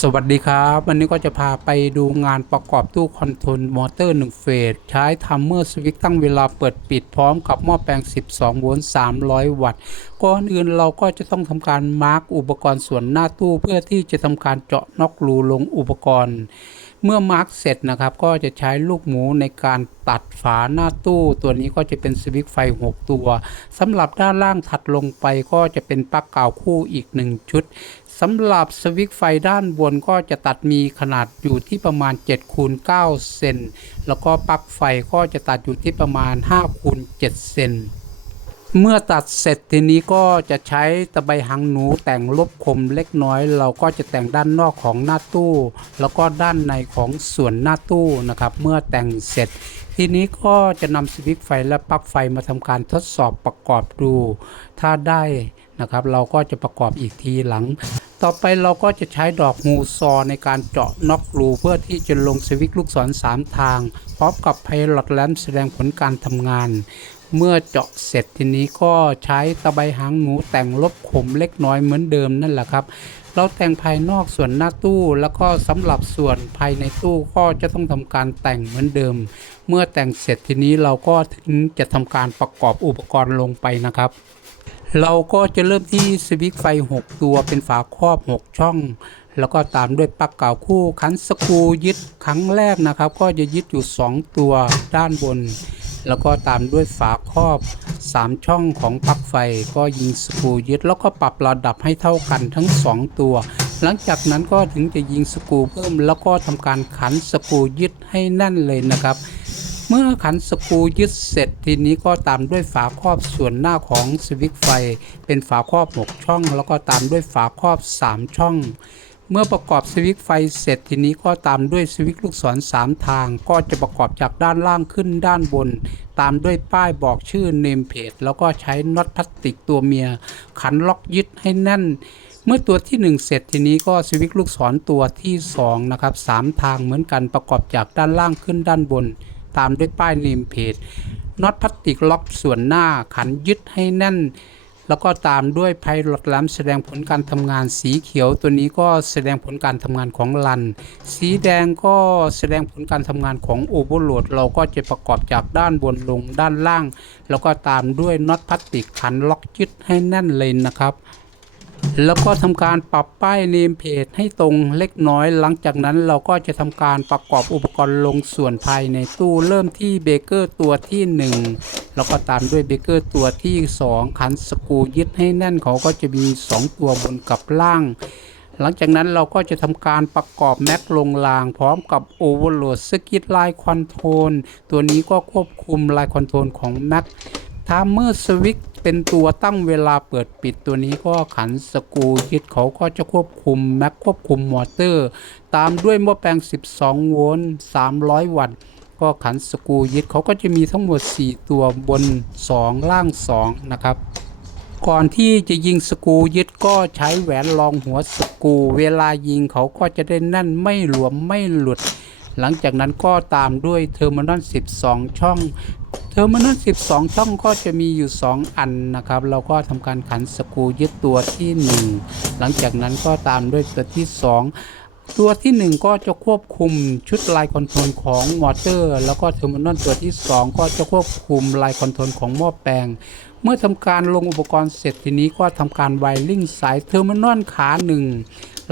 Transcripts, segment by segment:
สวัสดีครับ วันนี้ก็จะพาไปดูงานประกอบตู้คอนโทรลมอเตอร์1เฟสใช้ทัมเมอร์สวิตช์ตั้งเวลาเปิดปิดพร้อมกับหม้อแปลง 12 โวลต์ 300 วัตต์ก่อนอื่นเราก็จะต้องทำการมาร์กอุปกรณ์ส่วนหน้าตู้เพื่อที่จะทำการเจาะน็อกรูลงอุปกรณ์ เมื่อมาร์กเสร็จนะครับ ก็จะใช้ลูกหมูในการตัดฝาหน้าตู้ ตัวนี้ก็จะเป็นสวิตช์ไฟ 6 ตัวสำหรับด้านล่างถัดลงไปก็จะเป็นปลั๊กกาวคู่อีก 1 ชุด สำหรับสวิตช์ไฟด้านบนก็จะตัดมีขนาดอยู่ที่ประมาณ7คูณ9เซนแล้วก็ปลั๊กไฟก็จะตัดอยู่ที่ประมาณ5คูณ7เซนเมื่อตัดเสร็จทีนี้ก็จะใช้ตะไบหางหนูแต่งลบคมเล็กน้อย เราก็จะแต่งด้านนอกของหน้าตู้ แล้วก็ด้านในของส่วนหน้าตู้นะครับ เมื่อแต่งเสร็จ ทีนี้ก็จะนำสวิตช์ไฟและปลั๊กไฟมาทำการทดสอบประกอบดู ถ้าได้นะครับ เราก็จะประกอบอีกทีหลัง ต่อไปเราก็จะใช้ดอกงูซอในการเจาะน็อกรูเพื่อที่จะลงสวิตลูกศร3ทาง พร้อมกับไพลอตแลมแสดงผลการทำงาน เมื่อเจาะเสร็จทีนี้ก็ใช้ตะไบหางหนูแต่งลบขมเล็กน้อยเหมือนเดิมนั่นแหละครับ เราแต่งภายนอกส่วนหน้าตู้ แล้วก็สำหรับส่วนภายในตู้ก็จะต้องทำการแต่งเหมือนเดิม เมื่อแต่งเสร็จทีนี้เราก็ถึงจะทำการประกอบอุปกรณ์ลงไปนะครับ เราก็จะเริ่มที่สวิตช์ไฟ 6 ตัวเป็นฝาครอบ 6 ช่อง แล้วก็ตามด้วยปลั๊กเก่าคู่คันสกูยึดครั้งแรกนะครับ ก็จะยึดอยู่ 2 ตัวด้านบน แล้วก็ตามด้วยฝาครอบ 3 ช่องของปลั๊กไฟ ก็ยิงสกูยึด แล้วก็ปรับระดับให้เท่ากันทั้ง 2 ตัว หลังจากนั้นก็ถึงจะยิงสกูเพิ่ม แล้วก็ทำการขันสกูยึดให้แน่นเลยนะครับ เมื่อขันสกูยึดเสร็จทีนี้ก็ตามด้วยฝาครอบส่วนหน้าของสวิตช์ไฟ เป็นฝาครอบ 6 ช่อง แล้วก็ตามด้วยฝาครอบ 3 ช่อง เมื่อประกอบสวิตช์ไฟเสร็จทีนี้ก็ตามด้วยสวิตช์ลูกศร3ทาง ก็จะประกอบจากด้านล่างขึ้นด้านบน ตามด้วยป้ายบอกชื่อเนมเพจแล้วก็ใช้น็อตพลาสติกตัวเมีย ขันล็อกยึดให้แน่นเมื่อตัวที่ 1 เสร็จทีนี้ก็สวิตช์ลูกศรตัวที่2นะครับ3ทางเหมือนกันประกอบจากด้านล่างขึ้นด้านบน ตามด้วยป้ายเนมเพจน็อตพลาสติกล็อกส่วนหน้าขันยึดให้แน่น แล้วก็ตามด้วยไพลอตแลมแสดงผลการทำงานสีเขียวตัวนี้ก็แสดงผลการทำงานของลัน สีแดงก็แสดงผลการทำงานของโอเวอร์โหลด เราก็จะประกอบจากด้านบนลงด้านล่าง แล้วก็ตามด้วยน็อตพลาสติกขันล็อกยึดให้แน่นเลยนะครับ แล้วก็ทำการปรับป้ายเนมเพจให้ตรงเล็กน้อย หลังจากนั้นเราก็จะทำการประกอบอุปกรณ์ลงส่วนภายในตู้เริ่มที่เบเกอร์ตัวที่ 1 แล้วก็ตามด้วยเบเกอร์ตัวที่ 2 ขันสกูยึดให้แน่นเขาก็จะมี 2 ตัวบนกับล่าง หลังจากนั้นเราก็จะทำการประกอบแม็กลงราง พร้อมกับโอเวอร์โหลดสกิทไลน์คอนโทรลตัวนี้ก็ควบคุมไลน์คอนโทรลของแม็ก ทามเมอร์สวิตเป็นตัวตั้งเวลาเปิดปิดตัวนี้ก็ขันสกูยึดเขาก็จะควบคุมแม็กควบคุมมอเตอร์ ตามด้วยหม้อแปลง 12 โวลต์ 300 วัตต์ ก็ขันสกูยึดเขาก็จะมีทั้งหมด 4 ตัวบน 2 ล่าง 2 นะครับก่อนที่จะยิงสกูยึดก็ใช้แหวนรองหัวสกู เวลายิงเขาก็จะได้แน่นไม่หลวมไม่หลุด หลังจากนั้นก็ตามด้วยเทอร์มินอล12 ช่อง เทอร์มินอล12 ช่องก็จะมีอยู่ 2 อันนะครับ เราก็ทำการขันสกรูยึดตัวที่ 1 หลังจากนั้นก็ตามด้วยตัวที่ 2 ตัวที่ 1 ก็จะควบคุมชุดลน์คอนโทรลของมอเตอร์ แล้วก็เทอร์มินอลตัวที่ 2 ก็จะควบคุมลน์คอนโทรลของหม้อแปลง เมื่อทำการลงอุปกรณ์เสร็จทีนี้ก็ทำการไวริ่งสายเทอร์มินอลขาหนึ่ง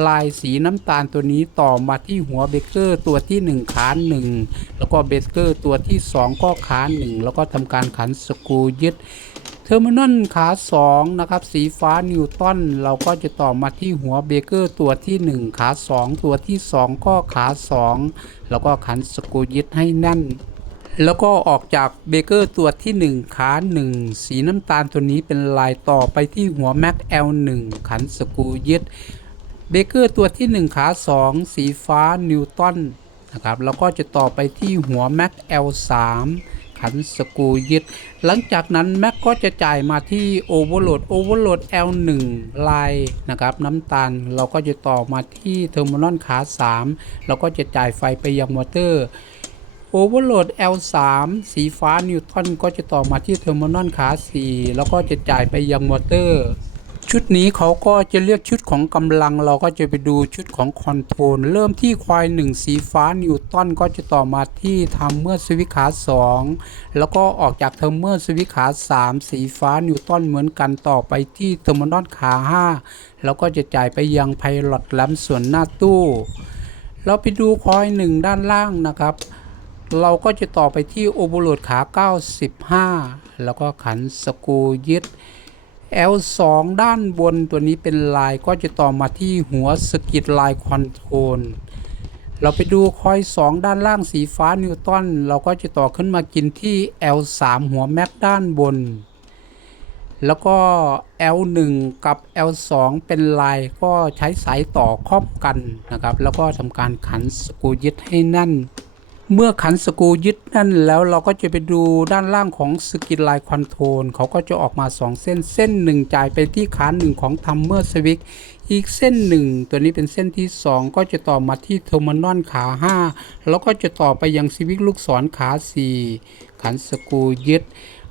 ลายสีน้ำตาลตัวนี้ต่อมาที่หัวเบเกอร์ตัวที่ 1 ขาหนึ่งแล้วก็เบเกอร์ตัวที่ 2 ก็ขาหนึ่งแล้วก็ทำการขันสกรูยึดเทอร์มินอลขา 2 นะครับ สีฟ้านิวตันเราก็จะต่อมาที่หัวเบเกอร์ตัวที่ 1 ขา 2 ตัวที่ 2 ก็ขา 2 แล้วก็ขันสกรูยึดให้แน่นแล้วก็ออกจากเบเกอร์ตัวที่ 1 ขา 1 สีน้ำตาลตัวนี้เป็นลายต่อไปที่หัว Mac L1 ขันสกรูยึด เบเกอร์ตัวที่ 1 ขา 2 สีฟ้านิวตันนะครับแล้วก็จะต่อไปที่หัว Mac L3 ขันสกูยึด หลังจากนั้น Mac ก็จะจ่ายมาที่ Overload Overload L1 ลายนะครับน้ำตาลเราก็จะต่อมาที่เทอร์มินอลขา 3 เราก็จะจ่ายไฟไปยังมอเตอร์ Overload L3 สีฟ้านิวตันก็จะต่อมาที่เทอร์มินอลขา 4 แล้วก็จะจ่ายไปยังมอเตอร์ ชุดนี้เขาก็จะเรียกชุดของกำลังเราก็จะไปดูชุดของคอนโทรลเริ่มที่ควาย1 สีฟ้านิวตันก็จะต่อมาที่ทำเมื่อสวิขา2 แล้วก็ออกจากเทอร์เมอร์สวิขา 3 สีฟ้านิวตันเหมือนกันต่อไปที่เทอร์มินอลขา 5 แล้วก็จะจ่ายไปยังไพลอตแลมส่วนหน้าตู้ เราไปดูคอยหนึ่งด้านล่างนะครับเราก็จะต่อไปที่โอเวอร์โหลดขา 95 แล้วก็ขันสกูยึด L2 ด้านบนตัวนี้เป็นลายก็จะต่อมาที่หัวสกิดลายคอนโทรลเราไปดูคอย 2 ด้านล่างสีฟ้านิวตันเราก็จะต่อขึ้นมากินที่ L3 หัวแม็กด้านบน แล้วก็ L1 กับ L2 เป็นลายก็ใช้สายต่อครอบกันนะครับ แล้วก็ทำการขันสกรูยึดให้แน่น เมื่อขันสกูยึดนั่นแล้วเราก็จะไปดูด้านล่างของสกินไลน์คอนโทรลเขาก็จะออกมา 2 เส้นเส้นหนึ่งจ่ายไปที่ขาหนึ่งของทัมเมอร์สวิกอีกเส้นหนึ่งตัวนี้เป็นเส้นที่ 2 ก็จะต่อมาที่เทอร์มินอลขา 5 แล้วก็จะต่อไปยังสวิกลูกศรขา 4 ขันสกูยึด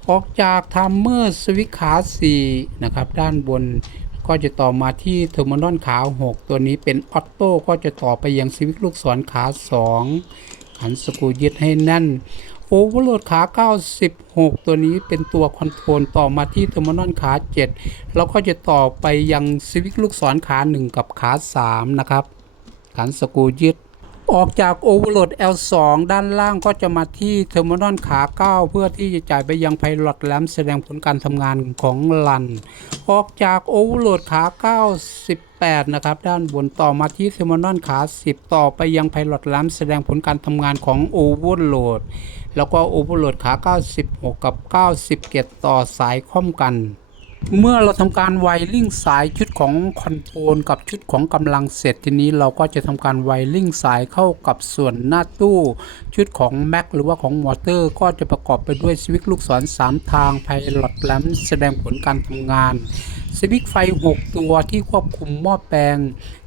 ออกจากทัมเมอร์สวิกขา4นะครับด้านบนก็จะต่อมาที่เทอร์มินอลขา 6 ตัวนี้เป็นออโต้ก็จะต่อไปยังสวิกลูกศรขา 2 ขันสกูยึดให้แน่นโอเวอร์โหลดขา 96 ตัวนี้เป็นตัวคอนโทรลต่อมาที่เทอร์มินอลขา 7 แล้วก็จะต่อไปยังสวิกลูกศรขา 1 กับขา 3 นะครับ ขันสกูยึด ออกจากโอเวอร์โหลด L2 ด้านล่างก็จะมาที่เทอร์มินอลขา9เพื่อที่จะจ่ายไปยังไพลอตแลมแสดงผลการทำงานของลัน ออกจากโอเวอร์โหลดขา98นะครับ ด้านบนต่อมาที่เทอร์มินอลขา 10 ต่อไปยังไพลอตแลมแสดงผลการทำงานของโอเวอร์โหลดแล้วก็โอเวอร์โหลดขา 96 กับ 97 ต่อสายค่อมกัน เมื่อเราทำการไวริ่งสายชุดของคอนโทรลกับชุดของกำลังเสร็จทีนี้เราก็จะทำการไวริ่งสายเข้ากับส่วนหน้าตู้ ชุดของแม็กหรือว่าของมอเตอร์ ก็จะประกอบไปด้วยสวิตช์ลูกศร 3 ทางไพลอตแลมแสดงผลการทำงานสวิตช์ไฟ 6 ตัวที่ควบคุมหม้อแปลง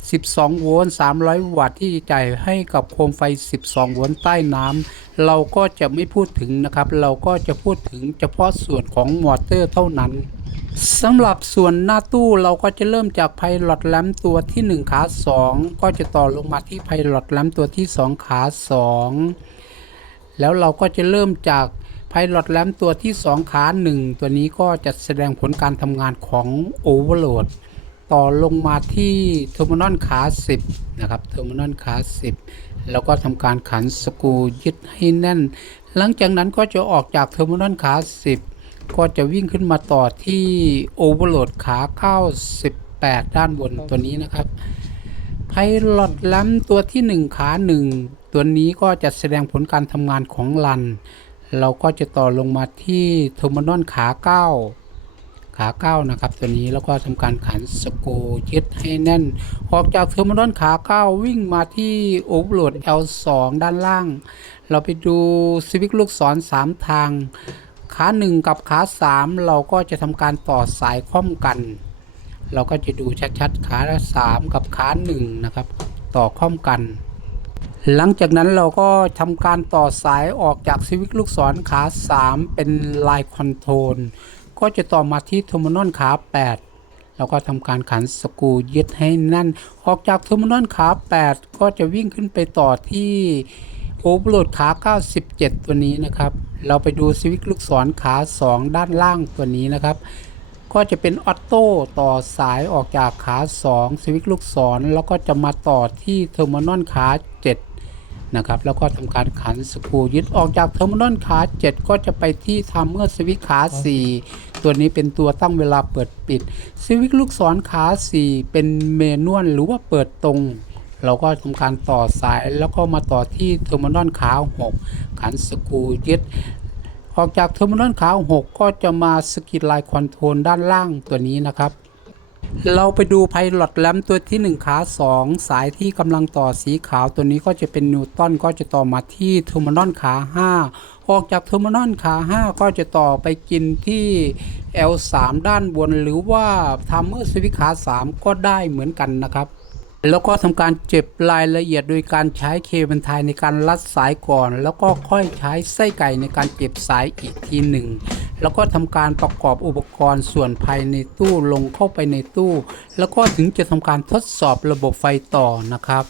12 โวลต์ 300 วัตต์ที่จ่ายให้กับโคมไฟ 12 โวลต์ใต้น้ำเราก็จะไม่พูดถึงนะครับ เราก็จะพูดถึงเฉพาะส่วนของมอเตอร์เท่านั้น สำหรับส่วนหน้าตู้เราก็จะเริ่มจากไพลอตแลมตัวที่ 1 ขา 2 ก็จะต่อลงมาที่ไพลอตแลมตัวที่ 2 ขา 2 แล้วเราก็จะเริ่มจากไพลอตแลมตัวที่ 2 ขา 1 ตัวนี้ก็จะแสดงผลการทำงานของโอเวอร์โหลดต่อลงมาที่เทอร์มินอลขา 10 นะครับเทอร์มินอลขา 10 แล้วก็ทำการขันสกรูยึดให้แน่น หลังจากนั้นก็จะออกจากเทอร์มินอลขา 10 ก็จะวิ่งขึ้นมาต่อที่โอเวอร์โหลดขา 98 ด้านบนตัวนี้นะครับไพลอตแลมตัวที่ 1 ขา 1 ตัวนี้ก็จะแสดงผลการทำงานของลัน เราก็จะต่อลงมาที่เทอร์มินอลขา 9 ขา 9 นะครับ ตัวนี้แล้วก็ทำการขันสกรูยึดให้แน่น ออกจากเทอร์มินอลขา 9 วิ่งมาที่โอเวอร์โหลด L2 ด้านล่าง เราไปดูสวิกลูกศร 3 ทาง ขา 1 กับขา 3 เราก็จะทำการต่อสายค่อมกัน เราก็จะดูชัดๆขาละ3กับขา1นะครับ ต่อค่อมกัน หลังจากนั้นเราก็ทำการต่อสายออกจากสวิกลูกศรขา 3 เป็นลายคอนโทรลก็จะต่อมาที่เทอร์มินอลขา8แล้วก็ทำการขันสกูยึดให้แน่น ออกจากเทอร์มินอลขา8ก็จะวิ่งขึ้นไปต่อที่ โอเวอร์โหลดขา 97 ตัวนี้นะครับ เราไปดูสวิกลูกศรขา 2 ด้านล่างตัวนี้นะครับ ก็จะเป็นออโต้ต่อสายออกจากขา 2 สวิกลูกศร แล้วก็จะมาต่อที่เทอร์มินอลขา 7 นะครับ แล้วก็ทำการขันสกรูยึดออกจากเทอร์มินอลขา 7 ก็จะไปที่ทัมเมอร์สวิกขา 4 ตัวนี้เป็นตัวตั้งเวลาเปิดปิด สวิกลูกศรขา 4 เป็นเมนวลหรือว่าเปิดตรง เราก็ทำการต่อสายแล้วก็มาต่อที่เทอร์มินอลขา6ขันสกูยึดออกจากเทอร์มินอลขา6ก็จะมาสกิดไลน์คอนโทรลด้านล่างตัวนี้นะครับ เราไปดูไพลอตแลมตัวที่ 1 ขา 2 สายที่กำลังต่อสีขาวตัวนี้ก็จะเป็นนิวตันก็จะต่อมาที่เทอร์มินอลขา 5 ออกจากเทอร์มินอลขา 5 ก็จะต่อไปกินที่ L3 ด้านบน หรือว่าทัมเมอร์สวิขา 3 ก็ได้เหมือนกันนะครับ แล้วก็ทำการเจ็บรายละเอียดโดยการใช้เคเบิลไทยในการรัดสายก่อน แล้วก็ค่อยใช้ไส้ไก่ในการเจ็บสายอีกทีหนึ่งแล้วก็ทำการประกอบอุปกรณ์ส่วนภายในตู้ลงเข้าไปในตู้ แล้วก็ถึงจะทำการทดสอบระบบไฟต่อนะครับ